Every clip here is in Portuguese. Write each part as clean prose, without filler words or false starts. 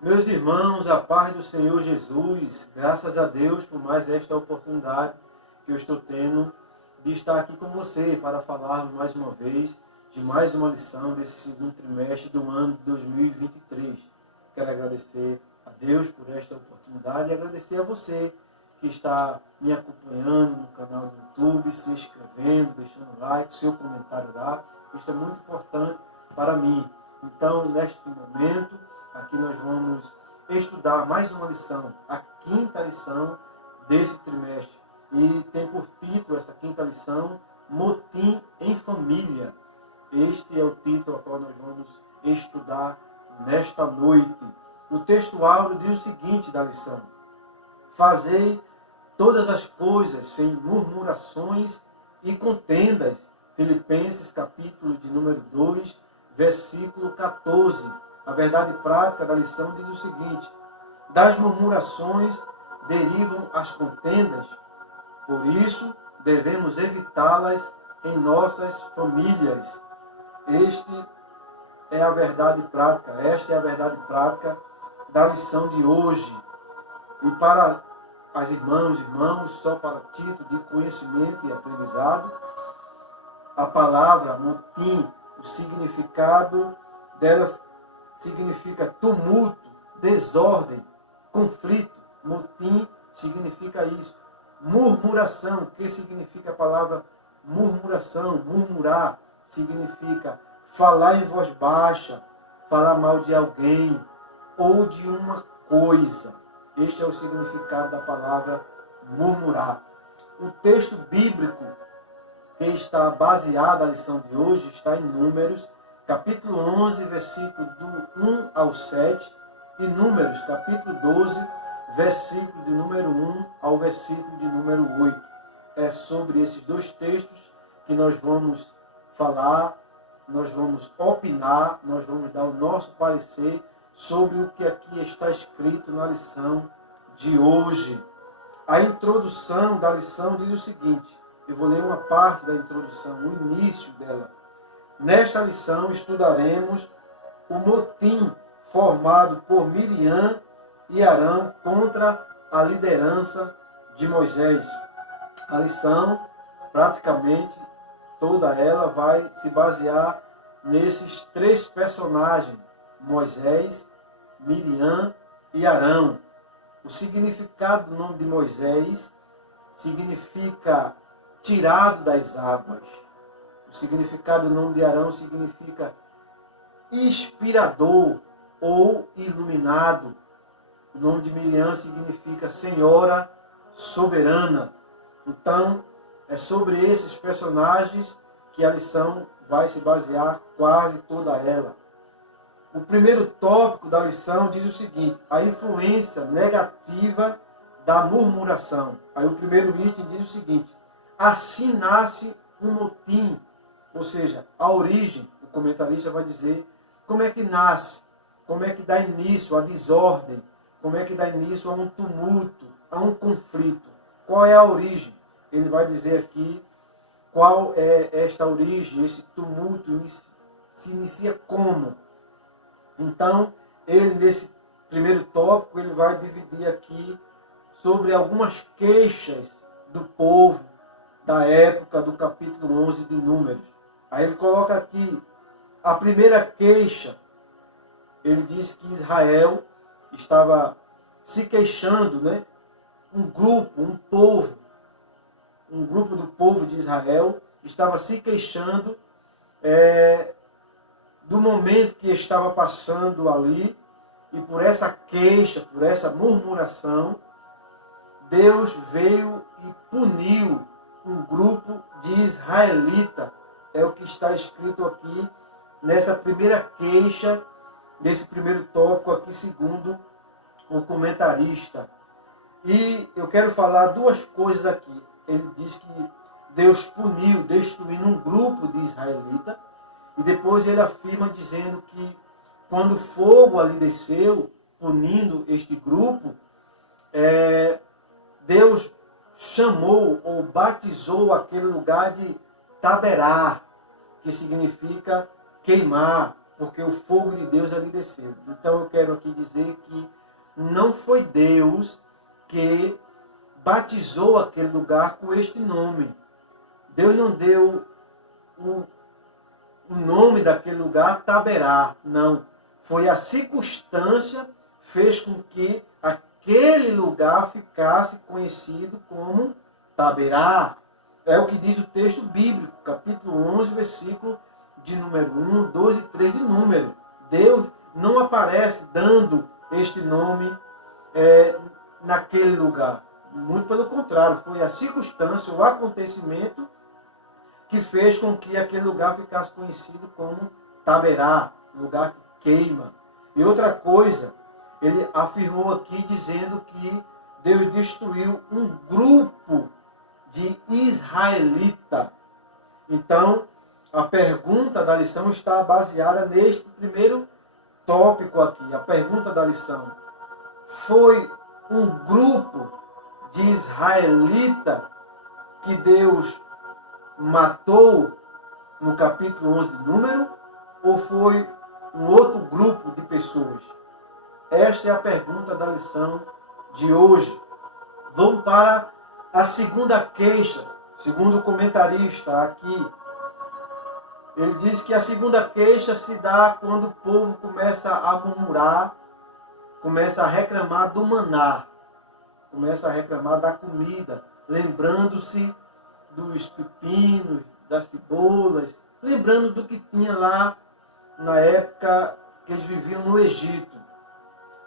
Meus irmãos, a paz do Senhor Jesus, graças a Deus por mais esta oportunidade que eu estou tendo de estar aqui com você para falar mais uma vez de mais uma lição desse segundo trimestre do ano de 2023. Quero agradecer a Deus por esta oportunidade e agradecer a você que está me acompanhando no canal do YouTube, se inscrevendo, deixando like, seu comentário lá. Isso é muito importante para mim. Então, neste momento, aqui nós vamos estudar mais uma lição, a quinta lição desse trimestre. E tem por título essa quinta lição, Motim em Família. Este é o título ao qual nós vamos estudar nesta noite. O texto áureo diz o seguinte da lição: fazei todas as coisas sem murmurações e contendas. Filipenses capítulo de número 2, versículo 14. A verdade prática da lição diz o seguinte: das murmurações derivam as contendas, por isso devemos evitá-las em nossas famílias. Esta é a verdade prática da lição de hoje. E para as irmãs e irmãos, só para título de conhecimento e aprendizado, a palavra motim, o significado delas significa tumulto, desordem, conflito. Motim significa isso. Murmuração, que significa a palavra murmuração? Murmurar significa falar em voz baixa, falar mal de alguém ou de uma coisa. Este é o significado da palavra murmurar. O texto bíblico que está baseado na lição de hoje está em Números, capítulo 11, versículo do 1 ao 7, e Números, capítulo 12, versículo de número 1 ao versículo de número 8. É sobre esses dois textos que nós vamos falar, nós vamos opinar, nós vamos dar o nosso parecer sobre o que aqui está escrito na lição de hoje. A introdução da lição diz o seguinte, eu vou ler uma parte da introdução, o início dela. Nesta lição estudaremos o motim formado por Miriam e Arão contra a liderança de Moisés. A lição, praticamente toda ela, vai se basear nesses três personagens, Moisés, Miriam e Arão. O significado do nome de Moisés significa tirado das águas. O significado do nome de Arão significa inspirador ou iluminado. O nome de Miriam significa senhora soberana. Então, é sobre esses personagens que a lição vai se basear quase toda ela. O primeiro tópico da lição diz o seguinte: a influência negativa da murmuração. Aí o primeiro item diz o seguinte: assim nasce um motim, ou seja, a origem. O comentarista vai dizer como é que nasce, como é que dá início à desordem, como é que dá início a um tumulto, a um conflito. Qual é a origem? Ele vai dizer aqui qual é esta origem, esse tumulto se inicia como. Então, ele nesse primeiro tópico, ele vai dividir aqui sobre algumas queixas do povo da época do capítulo 11 de Números. Aí ele coloca aqui a primeira queixa. Ele diz que Israel estava se queixando, né? Um grupo do povo de Israel estava se queixando do momento que estava passando ali, e por essa queixa, por essa murmuração, Deus veio e puniu um grupo de israelitas. É o que está escrito aqui nessa primeira queixa, desse primeiro tópico aqui, segundo o comentarista. E eu quero falar duas coisas aqui. Ele diz que Deus puniu, destruindo um grupo de israelitas, e depois ele afirma dizendo que quando o fogo ali desceu, punindo este grupo, Deus chamou ou batizou aquele lugar de taberá, que significa queimar, porque o fogo de Deus ali desceu. Então eu quero aqui dizer que não foi Deus que batizou aquele lugar com este nome. Deus não deu o nome daquele lugar Taberá, não. Foi a circunstância fez com que aquele lugar ficasse conhecido como Taberá. É o que diz o texto bíblico, capítulo 11, versículo de número 1, 2 e 3 de Número. Deus não aparece dando este nome naquele lugar. Muito pelo contrário, foi a circunstância, o acontecimento que fez com que aquele lugar ficasse conhecido como Taberá, lugar que queima. E outra coisa, ele afirmou aqui dizendo que Deus destruiu um grupo de israelita. Então, a pergunta da lição está baseada neste primeiro tópico aqui. A pergunta da lição: foi um grupo de israelita que Deus matou no capítulo 11 de Número, ou foi um outro grupo de pessoas? Esta é a pergunta da lição de hoje. Vamos para a segunda queixa, segundo o comentarista aqui. Ele diz que a segunda queixa se dá quando o povo começa a murmurar, começa a reclamar do maná, começa a reclamar da comida, lembrando-se dos pepinos, das cebolas, lembrando do que tinha lá na época que eles viviam no Egito.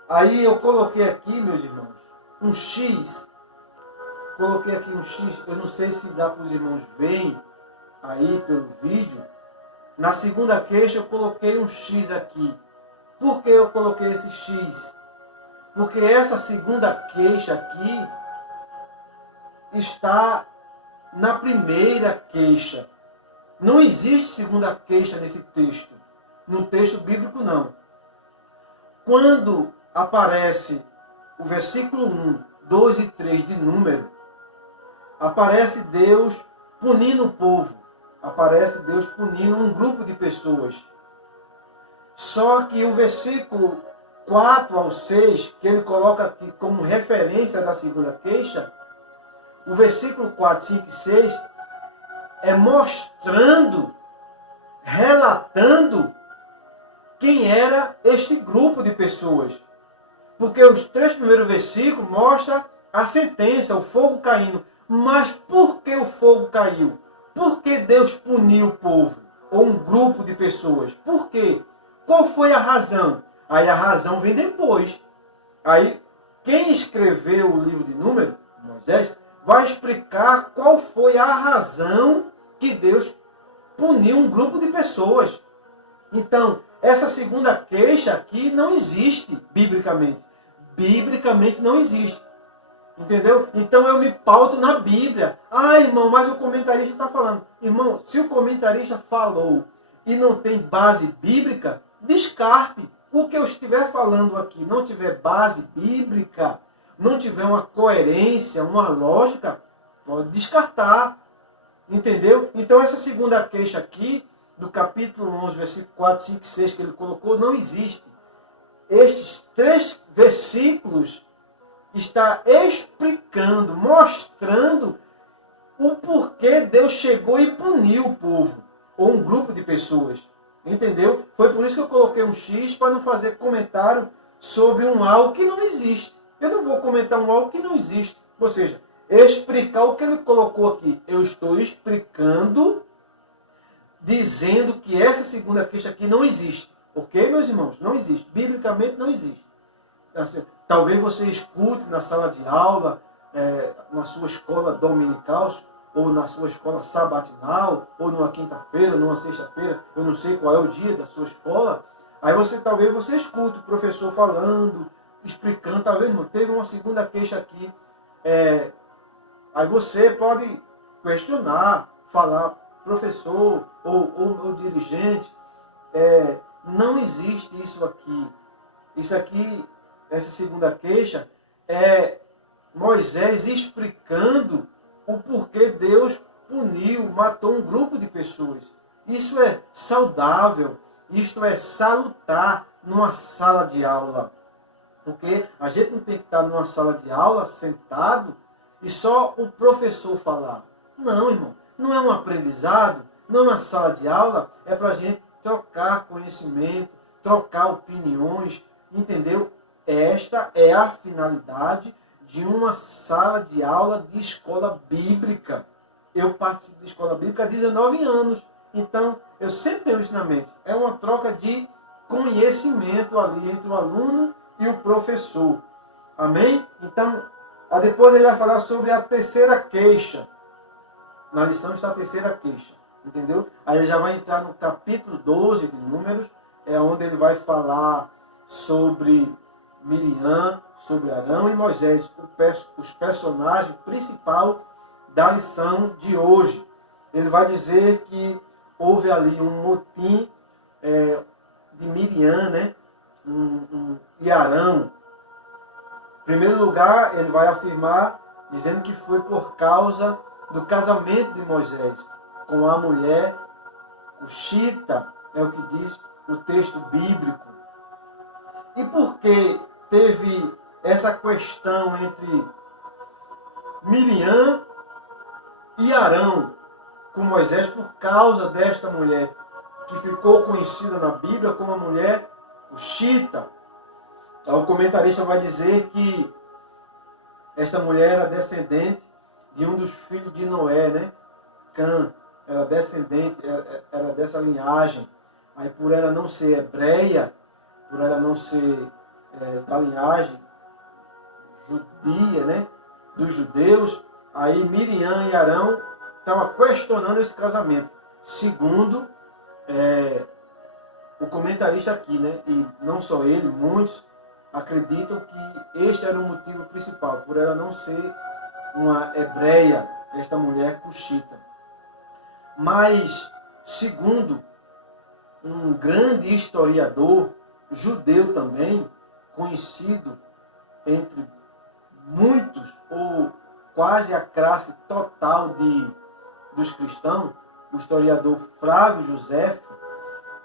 Aí eu coloquei aqui, meus irmãos, um X. Coloquei aqui um X, eu não sei se dá para os irmãos verem aí pelo vídeo. Na segunda queixa eu coloquei um X aqui. Por que eu coloquei esse X? Porque essa segunda queixa aqui está na primeira queixa. Não existe segunda queixa nesse texto. No texto bíblico, não. Quando aparece o versículo 1, 2 e 3 de Número, aparece Deus punindo o povo. Aparece Deus punindo um grupo de pessoas. Só que o versículo 4 ao 6, que ele coloca aqui como referência da segunda queixa, o versículo 4, 5 e 6 é mostrando, relatando quem era este grupo de pessoas. Porque os 3 primeiros versículos mostram a sentença, o fogo caindo. Mas por que o fogo caiu? Por que Deus puniu o povo? Ou um grupo de pessoas? Por quê? Qual foi a razão? Aí a razão vem depois. Aí quem escreveu o livro de Números, Moisés, vai explicar qual foi a razão que Deus puniu um grupo de pessoas. Então, essa segunda queixa aqui não existe biblicamente. Biblicamente não existe. Entendeu? Então eu me pauto na Bíblia. Ah, irmão, mas o comentarista está falando. Irmão, se o comentarista falou e não tem base bíblica, descarte. O que eu estiver falando aqui não tiver base bíblica, não tiver uma coerência, uma lógica, pode descartar. Entendeu? Então essa segunda queixa aqui, do capítulo 11, versículo 4, 5 e 6 que ele colocou, não existe. Estes 3 versículos está explicando, mostrando o porquê Deus chegou e puniu o povo, ou um grupo de pessoas. Entendeu? Foi por isso que eu coloquei um X, para não fazer comentário sobre um algo que não existe. Eu não vou comentar um algo que não existe. Ou seja, explicar o que ele colocou aqui. Eu estou explicando, dizendo que essa segunda queixa aqui não existe. Ok, meus irmãos? Não existe. Biblicamente não existe. Assim, talvez você escute na sala de aula, na sua escola dominical, ou na sua escola sabatinal, ou numa quinta-feira, numa sexta-feira, eu não sei qual é o dia da sua escola. Aí talvez você escute o professor falando, explicando, talvez não teve uma segunda queixa aqui. Aí você pode questionar, falar, professor ou dirigente, não existe isso aqui. Isso aqui, essa segunda queixa, é Moisés explicando o porquê Deus puniu, matou um grupo de pessoas. Isso é saudável, isto é salutar numa sala de aula. Porque a gente não tem que estar numa sala de aula sentado e só o professor falar. Não, irmão, não é um aprendizado, não é uma sala de aula, é para a gente trocar conhecimento, trocar opiniões, entendeu? Esta é a finalidade de uma sala de aula de escola bíblica. Eu participo de escola bíblica há 19 anos, então eu sempre tenho ensinamento. É uma troca de conhecimento ali entre o aluno e o professor. Amém? Então, depois ele vai falar sobre a terceira queixa. Na lição está a terceira queixa. Entendeu? Aí ele já vai entrar no capítulo 12 de Números, é onde ele vai falar sobre Miriam, sobre Arão e Moisés, os personagens principais da lição de hoje. Ele vai dizer que houve ali um motim de Miriam, né? E Arão. Em primeiro lugar, ele vai afirmar, dizendo que foi por causa do casamento de Moisés com a mulher cuxita, é o que diz o texto bíblico. E por que teve essa questão entre Miriam e Arão com Moisés? Por causa desta mulher, que ficou conhecida na Bíblia como a mulher cuxita. O comentarista vai dizer que esta mulher era descendente de um dos filhos de Noé, né? Cã, era descendente, era dessa linhagem. Aí por ela não ser hebreia, por ela não ser da linhagem judia, né? Dos judeus, aí Miriam e Arão estavam questionando esse casamento. Segundo o comentarista aqui, né? E não só ele, muitos acreditam que este era o motivo principal, por ela não ser uma hebreia, esta mulher cuxita. Mas, segundo um grande historiador, judeu também, conhecido entre muitos, ou quase a classe total dos cristãos, o historiador Flávio José,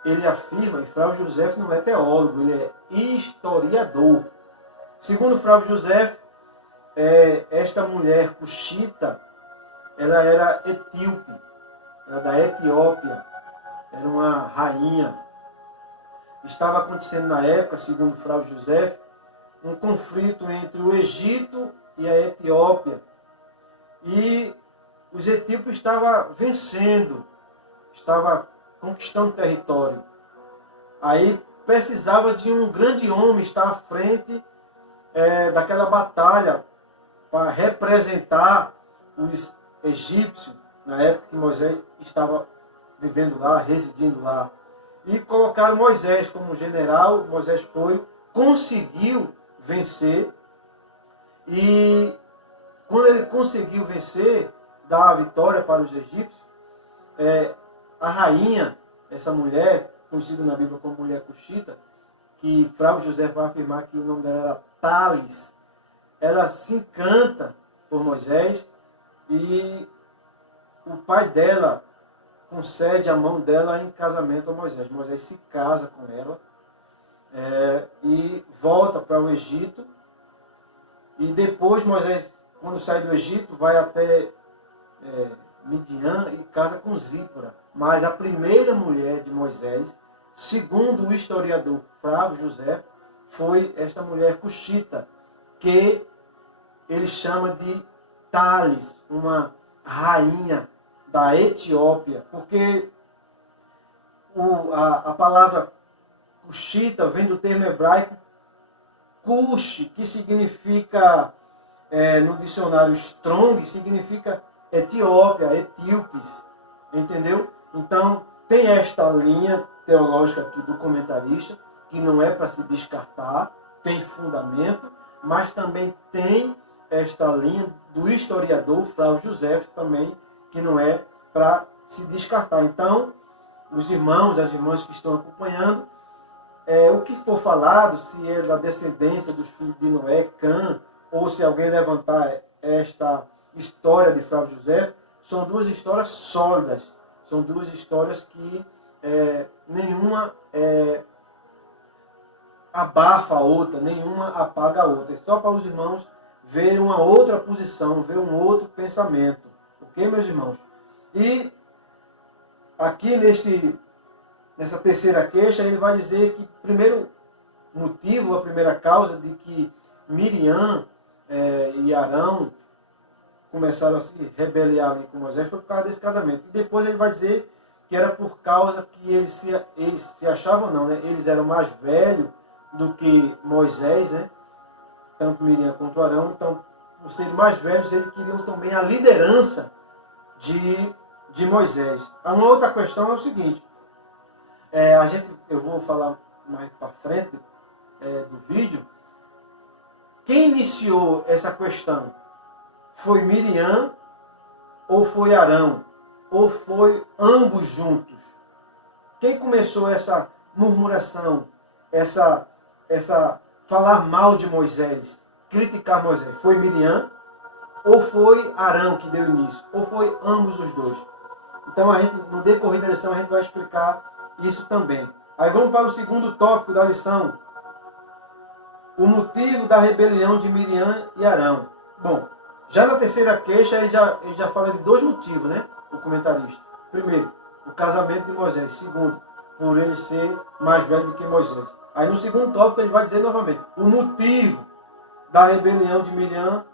ele afirma, e Flávio José não é teólogo, ele é historiador. Segundo Flávio José, esta mulher cuxita, ela era etíope, era da Etiópia, era uma rainha. Estava acontecendo na época, segundo Flávio José, um conflito entre o Egito e a Etiópia. E os etíopes estavam vencendo, estavam conquistando território. Aí precisava de um grande homem estar à frente daquela batalha para representar os egípcios, na época que Moisés estava vivendo lá, residindo lá. E colocaram Moisés como general. Moisés conseguiu vencer. E quando ele conseguiu vencer, dar a vitória para os egípcios, a rainha, essa mulher, conhecida na Bíblia como mulher cuxita, que Flávio José vai afirmar que o nome dela era Tales, ela se encanta por Moisés e o pai dela concede a mão dela em casamento a Moisés. Moisés se casa com ela e volta para o Egito. E depois Moisés, quando sai do Egito, vai até Midian e casa com Zípora. Mas a primeira mulher de Moisés, segundo o historiador Flávio José, foi esta mulher cuxita, que ele chama de Tales, uma rainha da Etiópia, porque a palavra cuxita vem do termo hebraico Cush, que significa, no dicionário Strong, significa Etiópia, etíopes, entendeu? Então, tem esta linha teológica aqui do comentarista, que não é para se descartar, tem fundamento, mas também tem esta linha do historiador Flávio José também, que não é para se descartar. Então, os irmãos, as irmãs que estão acompanhando, o que for falado, se é da descendência dos filhos de Noé, Cã, ou se alguém levantar esta história de Flávio José, são duas histórias sólidas, são duas histórias que nenhuma abafa a outra, nenhuma apaga a outra. É só para os irmãos verem uma outra posição, ver um outro pensamento. Ok, meus irmãos? E aqui nessa terceira queixa, ele vai dizer que o primeiro motivo, a primeira causa de que Miriam e Arão começaram a se rebeliar ali com Moisés foi por causa desse casamento. E depois ele vai dizer que era por causa que eles se achavam, não, né? Eles eram mais velhos do que Moisés, né? Tanto Miriam quanto Arão. Então, por serem mais velhos, eles queriam também a liderança de Moisés. Uma outra questão é o seguinte, eu vou falar mais para frente do vídeo, quem iniciou essa questão? Foi Miriam ou foi Arão? Ou foi ambos juntos? Quem começou essa murmuração, essa falar mal de Moisés, criticar Moisés? Foi Miriam ou foi Arão que deu início? Ou foi ambos os dois? Então, no decorrer da lição, a gente vai explicar isso também. Aí vamos para o segundo tópico da lição. O motivo da rebelião de Miriam e Arão. Bom, já na terceira queixa, ele já fala de dois motivos, né? O comentarista. Primeiro, o casamento de Moisés. Segundo, por ele ser mais velho do que Moisés. Aí no segundo tópico, ele vai dizer novamente o motivo da rebelião de Miriam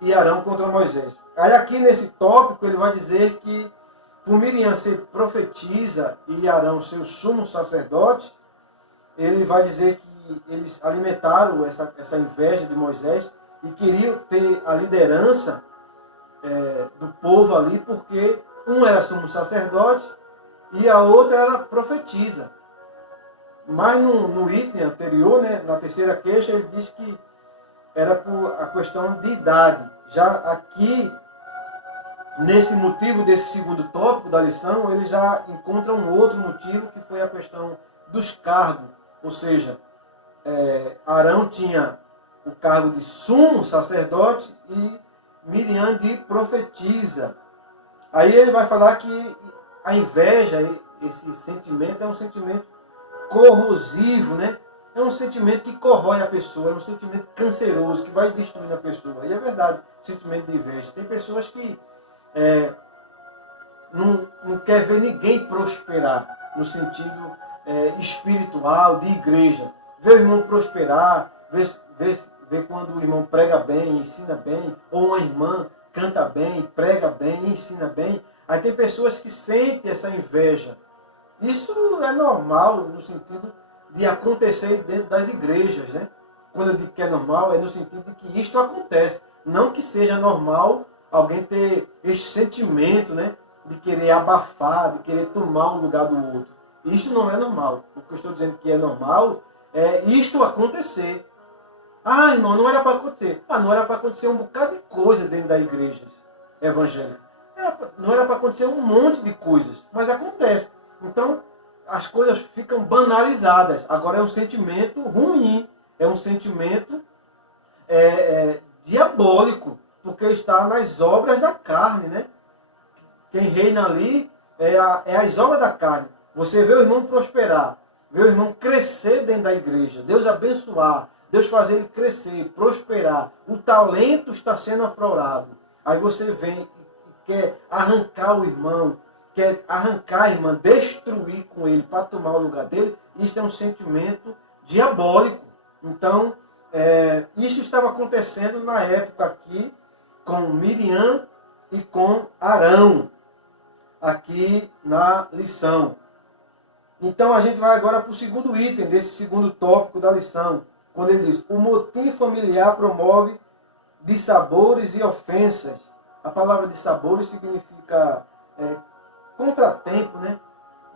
e Arão contra Moisés. Aí aqui nesse tópico, ele vai dizer que por Miriam ser profetisa e Arão ser o sumo sacerdote, ele vai dizer que eles alimentaram essa inveja de Moisés e queriam ter a liderança do povo ali, porque um era sumo sacerdote e a outra era profetisa. Mas no item anterior, né, na terceira queixa, ele diz que era por a questão de idade. Já aqui, nesse motivo desse segundo tópico da lição, ele já encontra um outro motivo, que foi a questão dos cargos. Ou seja, Arão tinha o cargo de sumo sacerdote e Miriam de profetisa. Aí ele vai falar que a inveja, esse sentimento, é um sentimento corrosivo, né? É um sentimento que corrói a pessoa, é um sentimento canceroso, que vai destruindo a pessoa. E é verdade, sentimento de inveja. Tem pessoas que não quer ver ninguém prosperar, no sentido espiritual, de igreja. Ver o irmão prosperar, ver quando o irmão prega bem, ensina bem, ou uma irmã canta bem, prega bem, ensina bem. Aí tem pessoas que sentem essa inveja. Isso é normal no sentido de acontecer dentro das igrejas, né? Quando eu digo que é normal, é no sentido de que isto acontece. Não que seja normal alguém ter esse sentimento, né, de querer abafar, de querer tomar o lugar do outro. Isso não é normal. O que eu estou dizendo que é normal é isto acontecer. Ah, irmão, não era para acontecer. Não era para acontecer um bocado de coisa dentro da igreja evangélica. Não era para acontecer um monte de coisas, mas acontece. Então, as coisas ficam banalizadas. Agora é um sentimento ruim, é um sentimento diabólico, porque está nas obras da carne, né? Quem reina ali é as obras da carne. Você vê o irmão prosperar, vê o irmão crescer dentro da igreja, Deus abençoar, Deus fazer ele crescer, prosperar, o talento está sendo aflorado. Aí você vem e quer arrancar o irmão, quer arrancar a irmã, destruir com ele para tomar o lugar dele. Isso é um sentimento diabólico. Então, isso estava acontecendo na época aqui com Miriam e com Arão, aqui na lição. Então a gente vai agora para o segundo item desse segundo tópico da lição, quando ele diz: o motim familiar promove dissabores e ofensas. A palavra dissabores significa contratempo, né?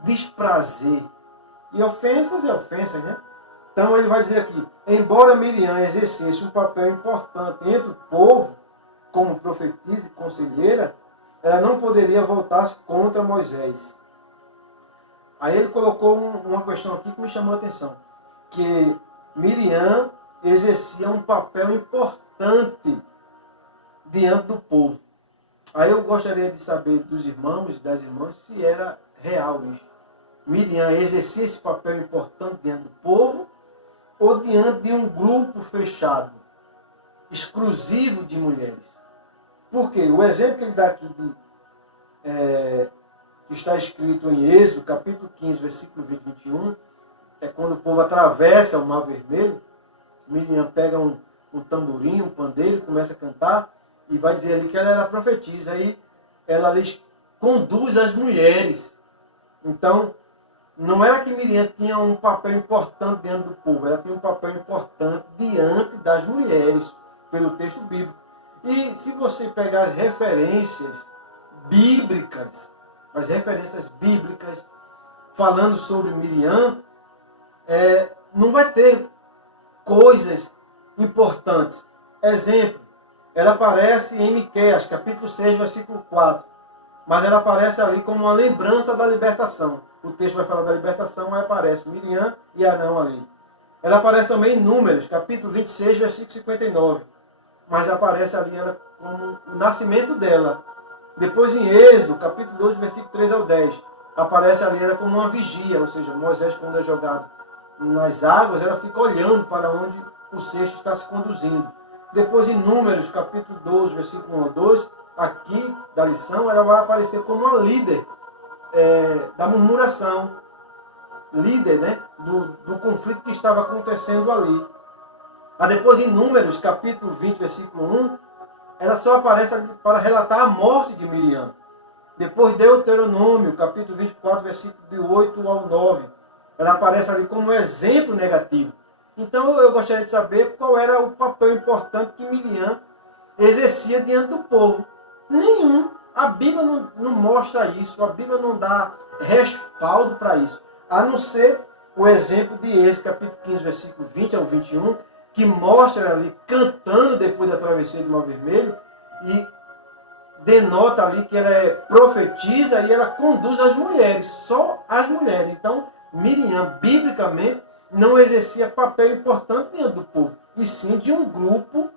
Desprazer. E ofensas é ofensas, né? Então ele vai dizer aqui: embora Miriam exercesse um papel importante entre o povo, como profetisa e conselheira, ela não poderia voltar-se contra Moisés. Aí ele colocou uma questão aqui que me chamou a atenção, que Miriam exercia um papel importante diante do povo. Aí eu gostaria de saber dos irmãos e das irmãs se era real isso. Miriam exercia esse papel importante diante do povo ou diante de um grupo fechado, exclusivo de mulheres. Por quê? O exemplo que ele dá aqui, que está escrito em Êxodo, capítulo 15, versículo 20 e 21, é quando o povo atravessa o Mar Vermelho. Miriam pega um tamborim, um pandeiro, começa a cantar, e vai dizer ali que ela era profetisa. Aí ela lhes conduz as mulheres. Então, não era que Miriam tinha um papel importante diante do povo, ela tinha um papel importante diante das mulheres, pelo texto bíblico. E se você pegar as referências bíblicas, falando sobre Miriam, não vai ter coisas importantes. Exemplo, ela aparece em Miqueias, capítulo 6, versículo 4. Mas ela aparece ali como uma lembrança da libertação. O texto vai falar da libertação, aí aparece Miriam e Arão ali. Ela aparece também em Números, capítulo 26, versículo 59. Mas aparece ali ela como o nascimento dela. Depois em Êxodo, capítulo 2, versículo 3 ao 10. Aparece ali ela como uma vigia, ou seja, Moisés, quando é jogado nas águas, ela fica olhando para onde o cesto está se conduzindo. Depois em Números, capítulo 12, versículo 1 ao 2, aqui da lição, ela vai aparecer como uma líder da murmuração, líder, né, do conflito que estava acontecendo ali. Depois em Números, capítulo 20, versículo 1, ela só aparece para relatar a morte de Miriam. Depois Deuteronômio, capítulo 24, versículo de 8 ao 9, ela aparece ali como um exemplo negativo. Então eu gostaria de saber qual era o papel importante que Miriam exercia diante do povo. Nenhum. A Bíblia não mostra isso, a Bíblia não dá respaldo para isso. A não ser o exemplo de Êxodo, capítulo 15, versículo 20 ao 21, que mostra ali cantando depois da travessia do Mar Vermelho e denota ali que ela profetiza e ela conduz as mulheres, só as mulheres. Então, Miriam, biblicamente, não exercia papel importante diante do povo, e sim de um grupo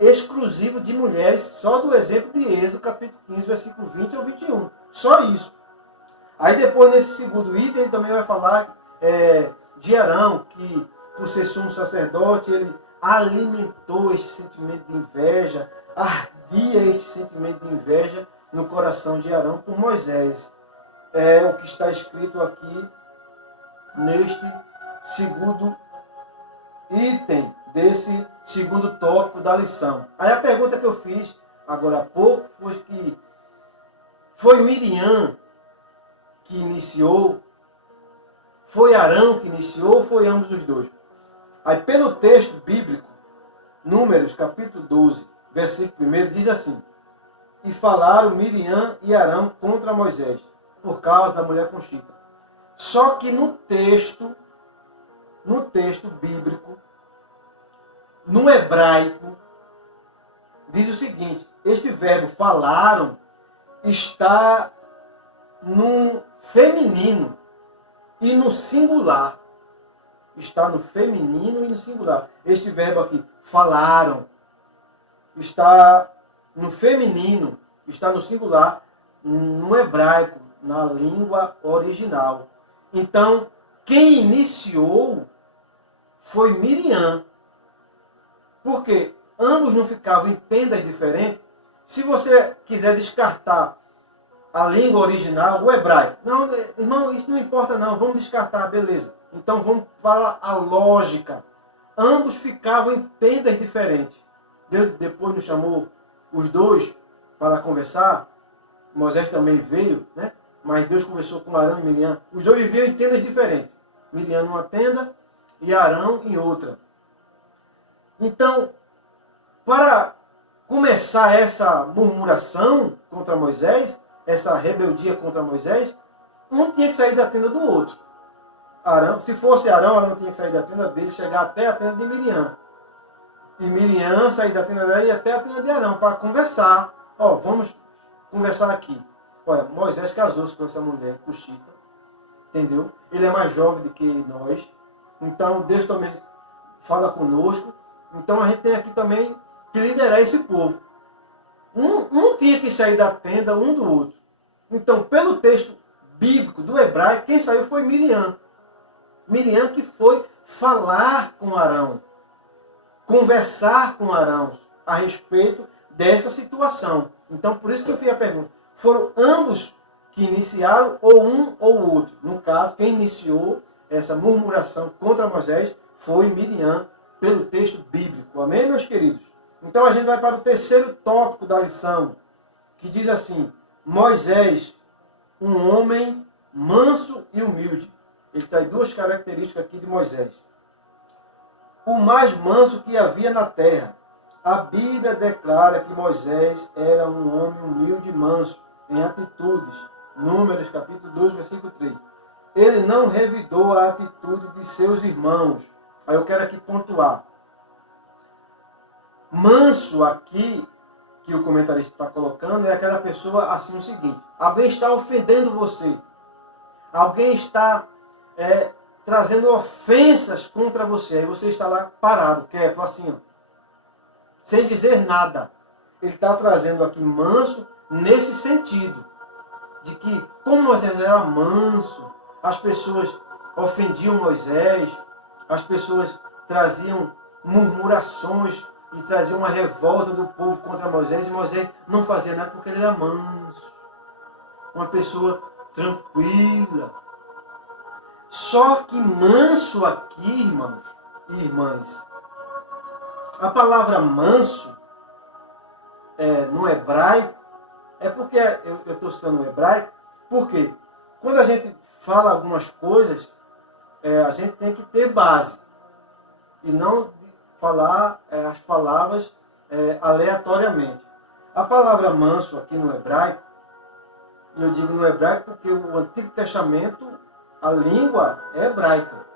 exclusivo de mulheres, só do exemplo de Êxodo, capítulo 15, versículo 20 ao 21. Só isso. Aí depois, nesse segundo item, ele também vai falar de Arão, que, por ser sumo sacerdote, ele alimentou este sentimento de inveja, ardia este sentimento de inveja no coração de Arão por Moisés. É o que está escrito aqui neste segundo item desse segundo tópico da lição. Aí a pergunta que eu fiz agora há pouco foi que foi Miriam que iniciou, foi Arão que iniciou, ou foi ambos os dois? Aí pelo texto bíblico, Números capítulo 12, versículo 1, diz assim: e falaram Miriam e Arão contra Moisés, por causa da mulher conchita. Só que no texto bíblico, no hebraico, diz o seguinte: este verbo falaram está no feminino e no singular. Está no feminino e no singular. Este verbo aqui, falaram, está no feminino, está no singular, no hebraico, na língua original. Então, quem iniciou foi Miriam. Porque ambos não ficavam em tendas diferentes. Se você quiser descartar a língua original, o hebraico, não, irmão, isso não importa não, vamos descartar, beleza. Então vamos para a lógica. Ambos ficavam em tendas diferentes. Deus depois nos chamou os dois para conversar. Moisés também veio, né? Mas Deus conversou com Arão e Miriam. Os dois viviam em tendas diferentes. Miriam numa tenda e Arão em outra. Então, para começar essa murmuração contra Moisés, essa rebeldia contra Moisés, um tinha que sair da tenda do outro. Arão, se fosse Arão, Arão tinha que sair da tenda dele, chegar até a tenda de Miriam. E Miriam sair da tenda dela e ir até a tenda de Arão para conversar. Vamos conversar aqui. Olha, Moisés casou-se com essa mulher, cuxita. Entendeu? Ele é mais jovem do que nós. Então Deus também fala conosco. Então a gente tem aqui também que liderar esse povo. Um tinha que sair da tenda, um do outro. Então, pelo texto bíblico do hebraico, quem saiu foi Miriam. Miriam que foi falar com Arão, conversar com Arão a respeito dessa situação. Então, por isso que eu fiz a pergunta. Foram ambos que iniciaram, ou um ou o outro? No caso, quem iniciou essa murmuração contra Moisés foi Miriam, pelo texto bíblico. Amém, meus queridos? Então, a gente vai para o terceiro tópico da lição, que diz assim: Moisés, um homem manso e humilde. Ele traz duas características aqui de Moisés. O mais manso que havia na terra. A Bíblia declara que Moisés era um homem humilde e manso em atitudes. Números capítulo 2, versículo 3. Ele não revidou a atitude de seus irmãos. Aí eu quero aqui pontuar. Manso aqui, que o comentarista está colocando, é aquela pessoa assim o seguinte: alguém está ofendendo você. Alguém está trazendo ofensas contra você. Aí você está lá parado, quieto, assim, ó, sem dizer nada. Ele está trazendo aqui manso nesse sentido. De que, como Moisés era manso, as pessoas ofendiam Moisés, as pessoas traziam murmurações e traziam uma revolta do povo contra Moisés, e Moisés não fazia nada porque ele era manso. Uma pessoa tranquila. Só que manso aqui, irmãos e irmãs, a palavra manso no hebraico, é porque eu estou citando o hebraico, porque quando a gente fala algumas coisas, a gente tem que ter base. E não falar as palavras aleatoriamente. A palavra manso aqui no hebraico, eu digo no hebraico porque o Antigo Testamento, a língua é hebraica.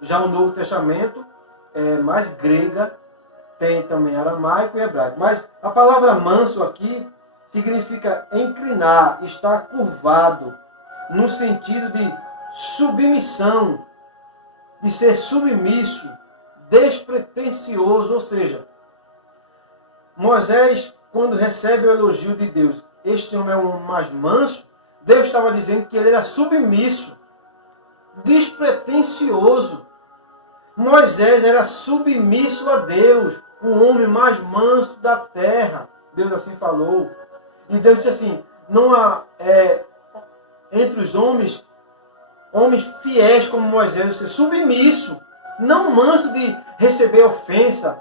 Já o Novo Testamento é mais grega, tem também aramaico e hebraico. Mas a palavra manso aqui significa inclinar, estar curvado, no sentido de submissão, de ser submisso, despretensioso. Ou seja, Moisés, quando recebe o elogio de Deus, este homem é um mais manso, Deus estava dizendo que ele era submisso, despretensioso. Moisés era submisso a Deus, o homem mais manso da terra. Deus assim falou. E Deus disse assim: não há entre os homens fiéis como Moisés, ser submisso, não manso de receber ofensa,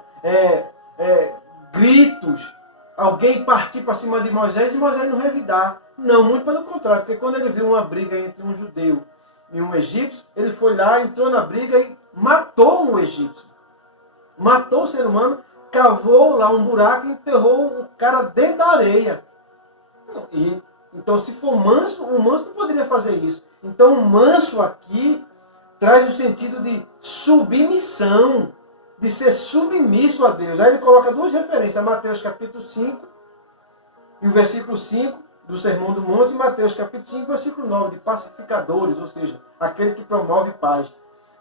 gritos, alguém partir para cima de Moisés e Moisés não revidar. Não, muito pelo contrário, porque quando ele viu uma briga entre um judeu e um egípcio, ele foi lá, entrou na briga e matou um egípcio. Matou o ser humano, cavou lá um buraco e enterrou o cara dentro da areia. Então, se for manso, o manso não poderia fazer isso. Então, o manso aqui traz o sentido de submissão, de ser submisso a Deus. Aí ele coloca duas referências, Mateus capítulo 5 e o versículo 5 do Sermão do Monte, e Mateus capítulo 5, versículo 9, de pacificadores, ou seja, aquele que promove paz.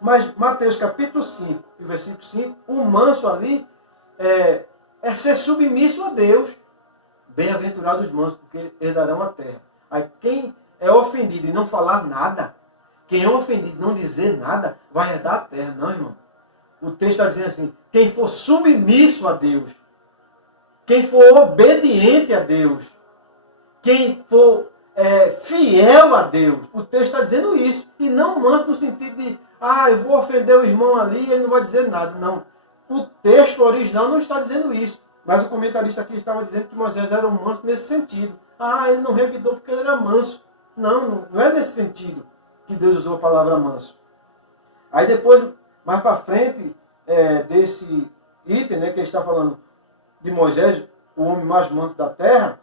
Mas Mateus capítulo 5 e o versículo 5, o manso ali é ser submisso a Deus. Bem-aventurados os mansos, porque herdarão a terra. Aí quem é ofendido e não falar nada, quem é ofendido e não dizer nada, vai herdar a terra. Não, irmão. O texto está dizendo assim: quem for submisso a Deus, quem for obediente a Deus, quem for fiel a Deus, o texto está dizendo isso. E não manso no sentido de, eu vou ofender o irmão ali e ele não vai dizer nada. Não. O texto original não está dizendo isso. Mas o comentarista aqui estava dizendo que Moisés era um manso nesse sentido. Ele não revidou porque ele era manso. Não é nesse sentido que Deus usou a palavra manso. Aí depois, mais para frente desse item, né, que ele está falando de Moisés, o homem mais manso da terra,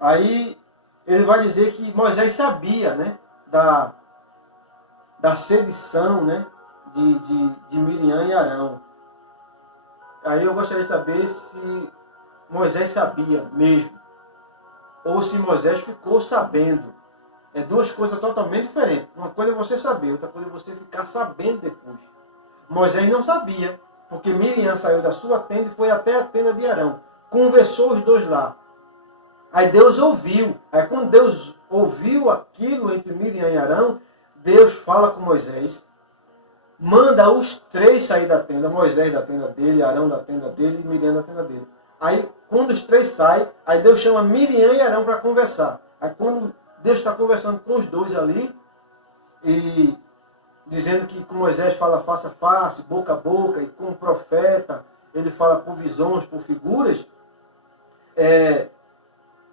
aí ele vai dizer que Moisés sabia, né, da sedição, né, de Miriam e Arão. Aí eu gostaria de saber se Moisés sabia mesmo, ou se Moisés ficou sabendo. É duas coisas totalmente diferentes. Uma coisa é você saber, outra coisa é você ficar sabendo depois. Moisés não sabia, porque Miriam saiu da sua tenda e foi até a tenda de Arão. Conversou os dois lá. Aí Deus ouviu. Aí quando Deus ouviu aquilo entre Miriam e Arão, Deus fala com Moisés, manda os três sair da tenda, Moisés da tenda dele, Arão da tenda dele e Miriam da tenda dele. Aí quando os três saem, aí Deus chama Miriam e Arão para conversar. Aí quando Deus está conversando com os dois ali, e dizendo que com Moisés fala face a face, boca a boca, e com o profeta ele fala por visões, por figuras,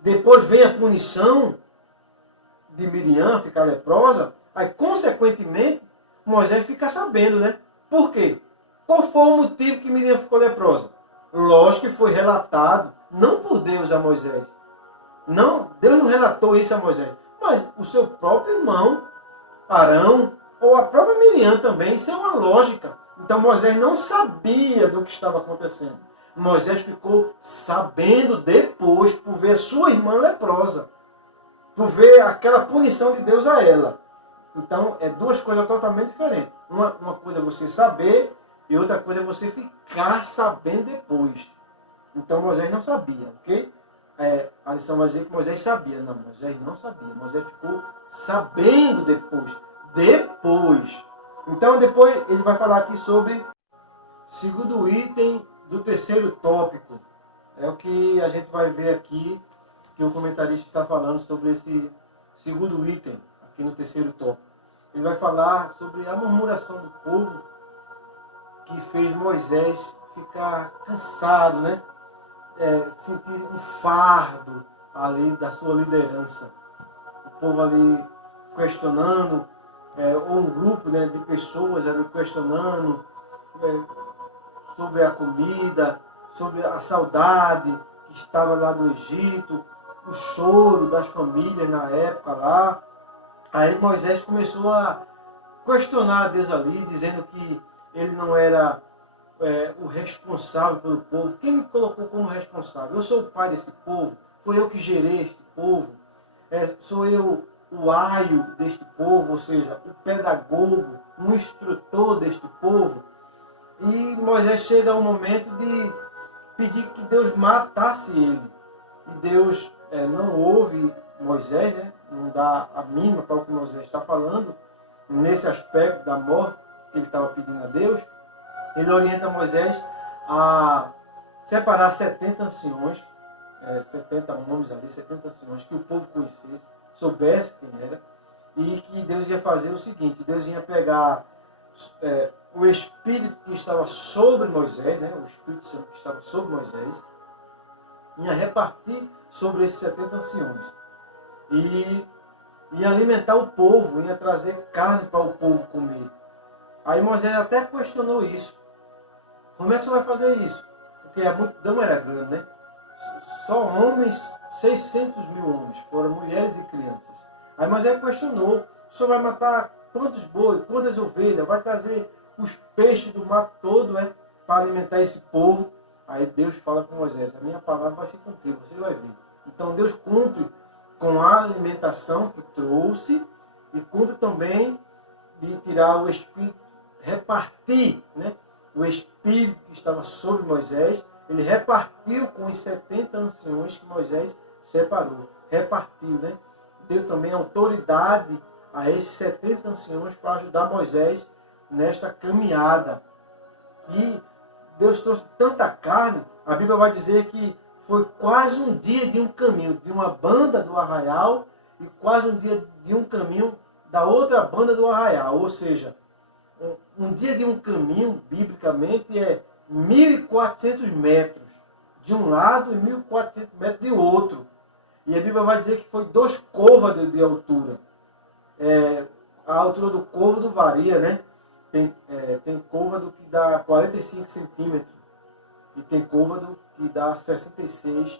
depois vem a punição de Miriam ficar leprosa, aí consequentemente Moisés fica sabendo, né? Por quê? Qual foi o motivo que Miriam ficou leprosa? Lógico que foi relatado, não por Deus a Moisés. Não, Deus não relatou isso a Moisés, mas o seu próprio irmão, Arão, ou a própria Miriam também, isso é uma lógica. Então Moisés não sabia do que estava acontecendo. Moisés ficou sabendo depois, por ver sua irmã leprosa, por ver aquela punição de Deus a ela. Então, é duas coisas totalmente diferentes. Uma coisa é você saber e outra coisa é você ficar sabendo depois. Então, Moisés não sabia, ok? A lição vai dizer que Moisés sabia. Não, Moisés não sabia. Moisés ficou sabendo depois. Depois. Então, depois ele vai falar aqui sobre o segundo item do terceiro tópico. É o que a gente vai ver aqui, que o comentarista está falando sobre esse segundo item, aqui no terceiro tópico. Ele vai falar sobre a murmuração do povo que fez Moisés ficar cansado, né? Sentir um fardo ali da sua liderança. O povo ali questionando, ou um grupo, né, de pessoas ali questionando sobre a comida, sobre a saudade que estava lá do Egito, o choro das famílias na época lá. Aí Moisés começou a questionar a Deus ali, dizendo que ele não era o responsável pelo povo. Quem me colocou como responsável? Eu sou o pai desse povo, foi eu que gerei este povo, sou eu o aio deste povo, ou seja, o pedagogo, um instrutor deste povo. E Moisés chega ao momento de pedir que Deus matasse ele. E Deus não ouve Moisés, né? Não dá a mínima para o que Moisés está falando, nesse aspecto da morte que ele estava pedindo a Deus. Ele orienta Moisés a separar 70 anciões, 70 homens ali, 70 anciões, que o povo conhecesse, soubesse quem era, e que Deus ia fazer o seguinte: Deus ia pegar o Espírito que estava sobre Moisés, né, o Espírito Santo que estava sobre Moisés, ia repartir sobre esses 70 anciões. E ia alimentar o povo, ia trazer carne para o povo comer. Aí Moisés até questionou isso. Como é que você vai fazer isso? Porque a multidão era grande, né? Só homens, 600 mil homens, fora mulheres e crianças. Aí Moisés questionou: o senhor vai matar quantos bois, quantas ovelhas, vai trazer os peixes do mar todo, para alimentar esse povo? Aí Deus fala com Moisés: a minha palavra vai se cumprir, você vai ver. Então Deus cumpre com a alimentação que trouxe e cumpre também de tirar o Espírito, repartir, né? O Espírito que estava sobre Moisés, ele repartiu com os 70 anciões que Moisés separou. Repartiu, né? Deu também autoridade a esses 70 anciões para ajudar Moisés nesta caminhada. E Deus trouxe tanta carne, a Bíblia vai dizer que foi quase um dia de um caminho, de uma banda do arraial, e quase um dia de um caminho da outra banda do arraial. Ou seja, um dia de um caminho, biblicamente, é 1.400 metros de um lado e 1.400 metros de outro. E a Bíblia vai dizer que foi 2 côvados de altura. A altura do côvado varia, né? Tem côvado que dá 45 centímetros e tem côvado que dá 66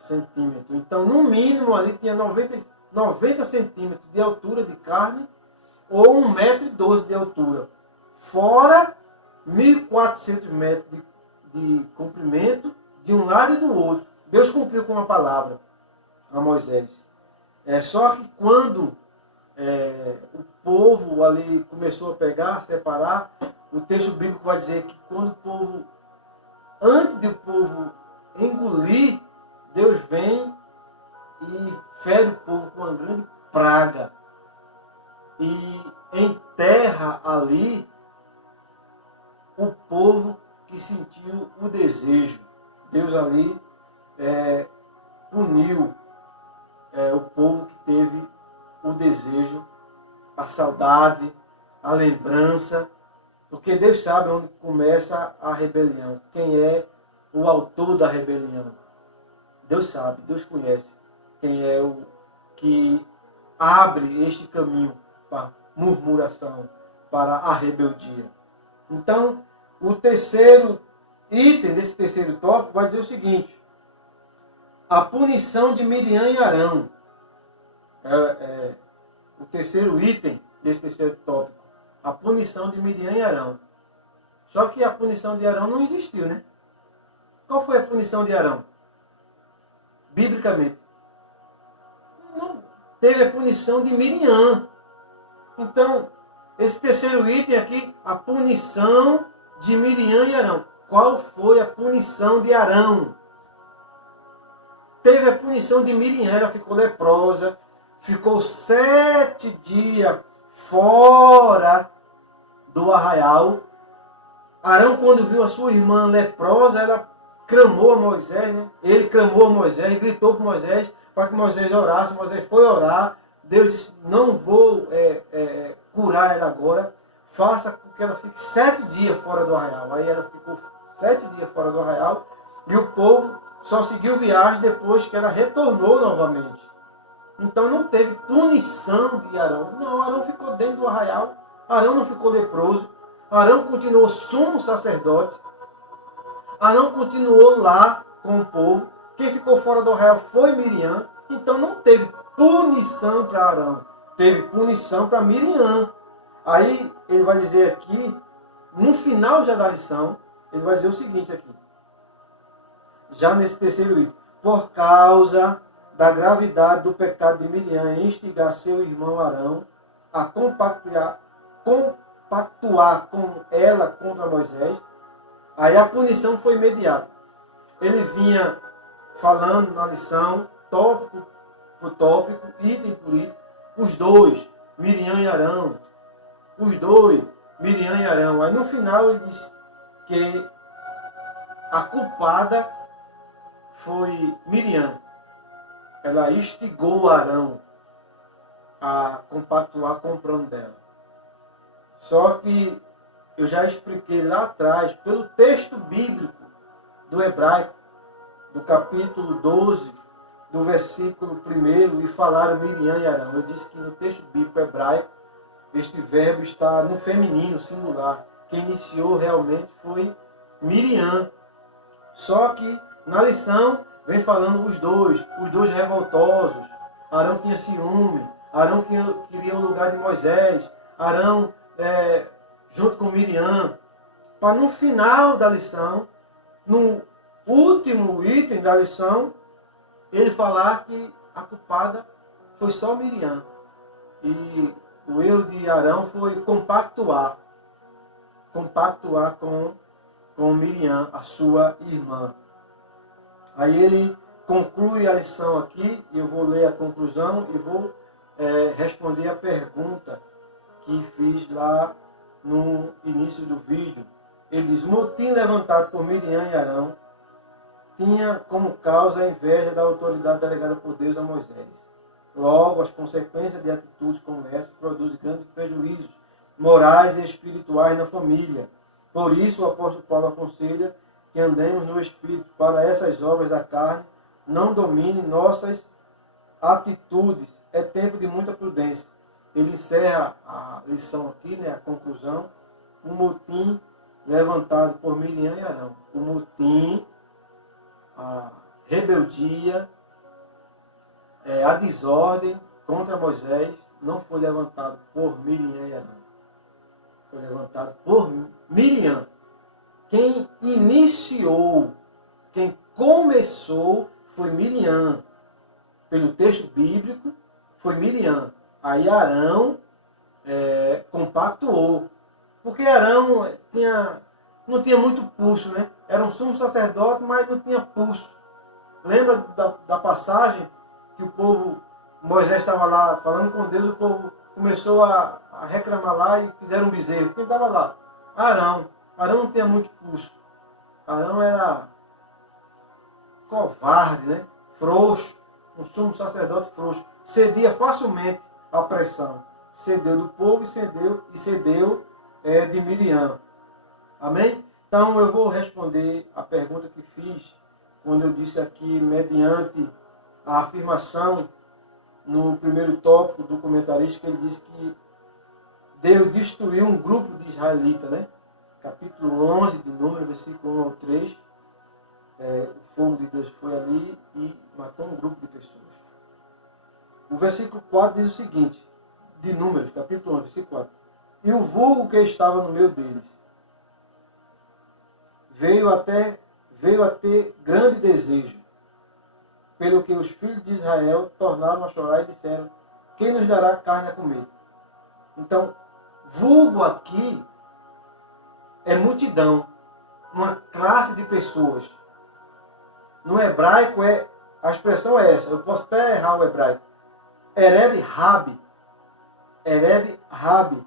centímetros. Então, no mínimo, ali tinha 90 centímetros de altura de carne ou 1,12 m de altura. Fora 1.400 metros de comprimento de um lado e do outro. Deus cumpriu com uma palavra a Moisés. Só que quando o povo ali começou a pegar, a separar, o texto bíblico vai dizer que quando o povo, antes de o povo engolir, Deus vem e fere o povo com uma grande praga. E enterra ali o povo que sentiu o desejo. Deus ali puniu o povo que teve o desejo, a saudade, a lembrança, porque Deus sabe onde começa a rebelião, quem é o autor da rebelião. Deus sabe, Deus conhece quem é o que abre este caminho para murmuração, para a rebeldia. Então, o terceiro item desse terceiro tópico vai dizer o seguinte: a punição de Miriam e Arão. O terceiro item desse terceiro tópico. A punição de Miriam e Arão. Só que a punição de Arão não existiu, né? Qual foi a punição de Arão? Biblicamente. Não teve a punição de Miriam. Então, esse terceiro item aqui, a punição de Miriam e Arão. Qual foi a punição de Arão? Teve a punição de Miriam, ela ficou leprosa, ficou 7 dias fora do arraial. Arão, quando viu a sua irmã leprosa, ela clamou a Moisés, né? Ele clamou a Moisés, gritou para Moisés, para que Moisés orasse. Moisés foi orar. Deus disse: não vou curar ela agora, faça com que ela fique 7 dias fora do arraial. Aí ela ficou 7 dias fora do arraial e o povo só seguiu viagem depois que ela retornou novamente. Então não teve punição de Arão. Não, Arão ficou dentro do arraial. Arão não ficou leproso. Arão continuou sumo sacerdote. Arão continuou lá com o povo. Quem ficou fora do arraial foi Miriam. Então não teve punição para Arão. Teve punição para Miriam. Aí ele vai dizer aqui, no final já da lição, ele vai dizer o seguinte aqui. Já nesse terceiro item. Por causa da gravidade do pecado de Miriam em instigar seu irmão Arão a compactuar com ela contra Moisés, aí a punição foi imediata. Ele vinha falando na lição, tópico por tópico, item por item, os dois, Miriam e Arão, os dois, Miriam e Arão. Aí no final ele diz que a culpada foi Miriam. Ela instigou Arão a compactuar com o plano dela. Só que eu já expliquei lá atrás, pelo texto bíblico do hebraico, do capítulo 12, do versículo 1, e falaram Miriam e Arão. Eu disse que no texto bíblico hebraico, este verbo está no feminino, singular. Quem iniciou realmente foi Miriam. Só que na lição vem falando os dois revoltosos. Arão tinha ciúme, Arão queria o lugar de Moisés, Arão junto com Miriam, para no final da lição, no último item da lição, ele falar que a culpada foi só Miriam. E o erro de Arão foi compactuar com Miriam, a sua irmã. Aí ele conclui a lição aqui, e eu vou ler a conclusão e vou responder a pergunta que fiz lá no início do vídeo. Ele diz: motim levantado por Miriam e Arão tinha como causa a inveja da autoridade delegada por Deus a Moisés. Logo, as consequências de atitudes como essa produzem grandes prejuízos morais e espirituais na família. Por isso, o apóstolo Paulo aconselha que andemos no Espírito para essas obras da carne não dominem nossas atitudes. É tempo de muita prudência. Ele encerra a lição aqui, né, a conclusão, o motim levantado por Miriam e Arão. O motim, a rebeldia, a desordem contra Moisés não foi levantado por Miriam e Arão. Foi levantado por Miriam. Quem iniciou, quem começou foi Miriam. Pelo texto bíblico, foi Miriam. Aí Arão compactuou. Porque Arão não tinha muito pulso, né? Era um sumo sacerdote, mas não tinha pulso. Lembra da passagem que o povo, Moisés estava lá falando com Deus, o povo começou a reclamar lá e fizeram um bezerro. Quem estava lá? Arão. Arão não tinha muito pulso. Arão era covarde, né? Frouxo, um sumo sacerdote frouxo. Cedia facilmente à pressão. Cedeu do povo e cedeu de Miriam. Amém? Então eu vou responder a pergunta que fiz quando eu disse aqui, mediante a afirmação no primeiro tópico do comentarista, que ele disse que Deus destruiu um grupo de israelitas, né? Capítulo 11 de Números, versículo 1 ao 3. O fogo de Deus foi ali e matou um grupo de pessoas. O versículo 4 diz o seguinte, de Números, capítulo 11, versículo 4. E o vulgo que estava no meio deles veio a ter grande desejo, pelo que os filhos de Israel tornaram a chorar e disseram, quem nos dará carne a comer? Então, vulgo aqui é multidão, uma classe de pessoas. No hebraico, a expressão é essa, eu posso até errar o hebraico. Ereb Rabi,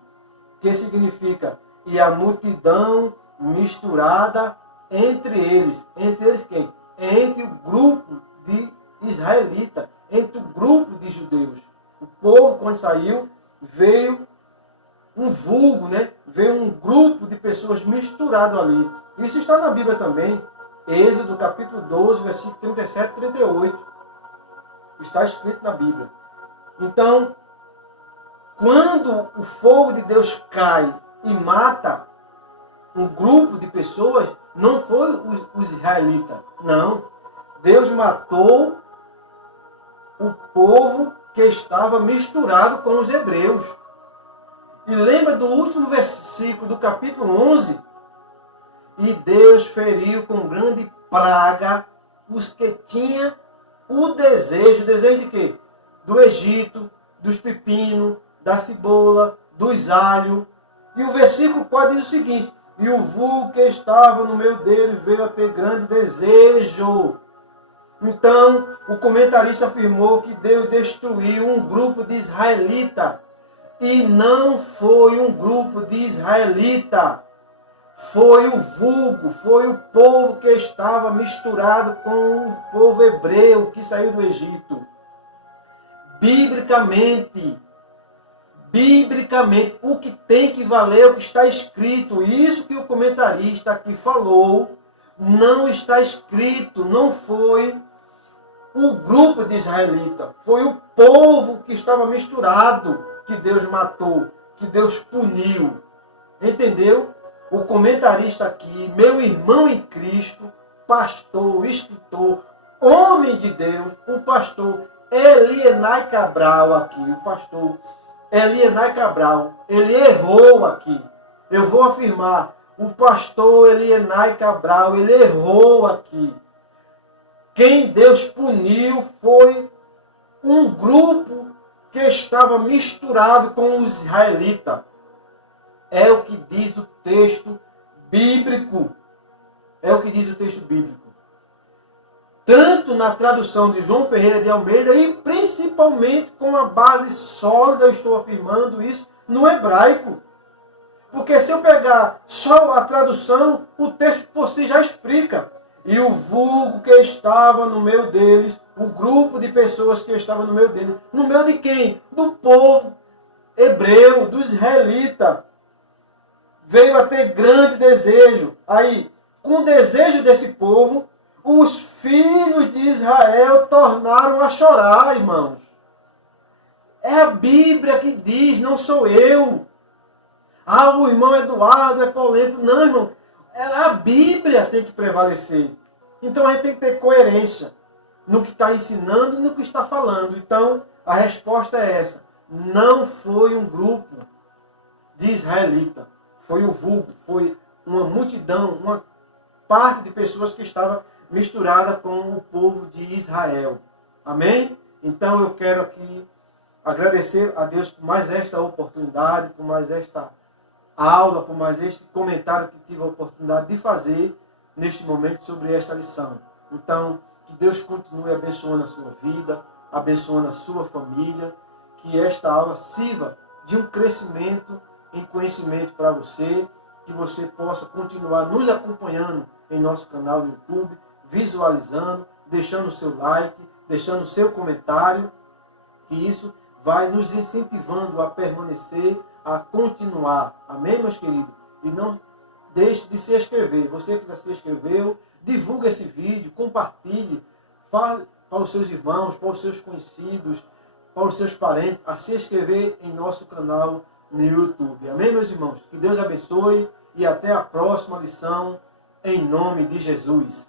que significa e a multidão misturada entre eles. Entre eles quem? Entre o grupo de israelitas, entre o grupo de judeus. O povo, quando saiu, veio um vulgo, né? Veio um grupo de pessoas misturado ali. Isso está na Bíblia também. Êxodo capítulo 12, versículo 37 e 38. Está escrito na Bíblia. Então, quando o fogo de Deus cai e mata um grupo de pessoas, não foi os israelitas, não. Deus matou o povo que estava misturado com os hebreus. E lembra do último versículo do capítulo 11? E Deus feriu com grande praga os que tinham o desejo de quê? Do Egito, dos pepinos, da cebola, dos alhos. E o versículo 4 diz o seguinte, e o vulgo que estava no meio dele veio a ter grande desejo. Então, o comentarista afirmou que Deus destruiu um grupo de israelitas. E não foi um grupo de israelitas. Foi o vulgo, foi o povo que estava misturado com o povo hebreu que saiu do Egito. Biblicamente, o que tem que valer é o que está escrito. Isso que o comentarista aqui falou, não está escrito, não foi o grupo de israelitas, foi o povo que estava misturado, que Deus matou, que Deus puniu. Entendeu? O comentarista aqui, meu irmão em Cristo, pastor, escritor, homem de Deus, o pastor Elienay Cabral aqui, o pastor Elienay Cabral, ele errou aqui. Eu vou afirmar, o pastor Elienay Cabral, ele errou aqui. Quem Deus puniu foi um grupo que estava misturado com os israelitas. É o que diz o texto bíblico. É o que diz o texto bíblico. Tanto na tradução de João Ferreira de Almeida e principalmente com a base sólida, eu estou afirmando isso, no hebraico. Porque se eu pegar só a tradução, o texto por si já explica. E o vulgo que estava no meio deles, o grupo de pessoas que estava no meio deles, no meio de quem? Do povo hebreu, dos israelitas. Veio a ter grande desejo. Aí, com o desejo desse povo, os filhos de Israel tornaram a chorar, irmãos. É a Bíblia que diz, não sou eu. Ah, o irmão Eduardo é polêmico. Não, irmão. A Bíblia tem que prevalecer. Então a gente tem que ter coerência no que está ensinando e no que está falando. Então a resposta é essa. Não foi um grupo de israelita. Foi o vulgo. Foi uma multidão, uma parte de pessoas que estava misturada com o povo de Israel. Amém? Então eu quero aqui agradecer a Deus por mais esta oportunidade, por mais esta aula, por mais este comentário que tive a oportunidade de fazer neste momento sobre esta lição. Então, que Deus continue abençoando a sua vida, abençoando a sua família, que esta aula sirva de um crescimento em conhecimento para você, que você possa continuar nos acompanhando em nosso canal no YouTube, visualizando, deixando o seu like, deixando o seu comentário, que isso vai nos incentivando a permanecer, a continuar. Amém, meus queridos? E não deixe de se inscrever. Você que já se inscreveu, divulgue esse vídeo, compartilhe, fale para os seus irmãos, para os seus conhecidos, para os seus parentes, a se inscrever em nosso canal no YouTube. Amém, meus irmãos? Que Deus abençoe e até a próxima lição, em nome de Jesus.